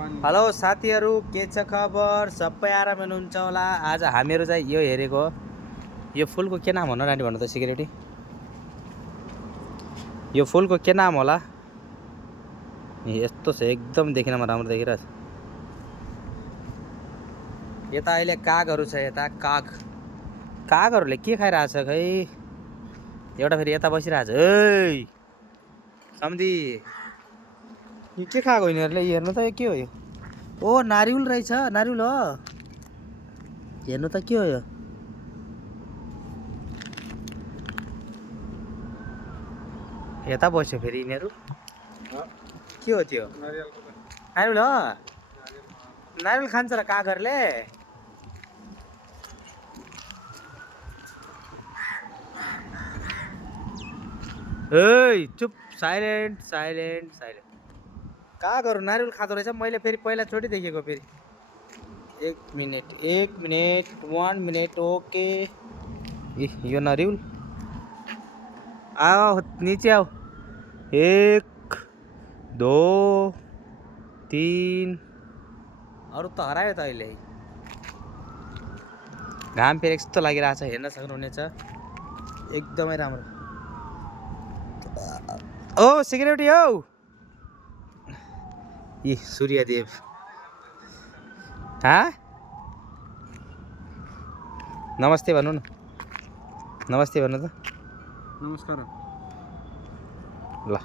Hello साथीहरू, के छ खबर? सबै आराम हुनुहुन्छ होला। आज हामीहरू चाहिँ यो हेरेको, यो फुलको के नाम हो न रानी भन्नु त सिक्रेटी? यो फुलको के नाम होला? यस्तो छ, एकदम देखिनमा राम्रो देखिरहेछ। यता अहिले कागहरू छ, यता कागहरूले के खाइरहेछ खै? एउटा फेरि यता बसिरहेछ। ए सम्धी, यो के खाएको यिनीहरूले? हेर्नु त, यो के हो यो? ओ नारिउल रहेछ, नारिउल हो। हेर्नु त के हो यो? यता बस्यो फेरि यिनीहरू। के हो त्यो? नारिउल हो। नारिउल खान्छ र कागहरूले? ए चुप, साइलेन्ट साइलेन्ट साइलेन्ट। कागहरू नारिउल खाँदो रहेछ। मैले फेरि पहिलाचोटि देखेको। फेरि एक मिनट 1 मिनट, ओके। यो नारिउल आओ नीचे आओ। 1 2 3 अरू त हरायो त अहिले। घाम फेरि यस्तो लागिरहेछ, हेर्न सक्नुहुनेछ। एकदमै राम्रो। ओ सिक्युरिटी हौ, यी सूर्यदेव। नमस्ते भन्नु न, नमस्ते भन्नु त। नमस्कार। ल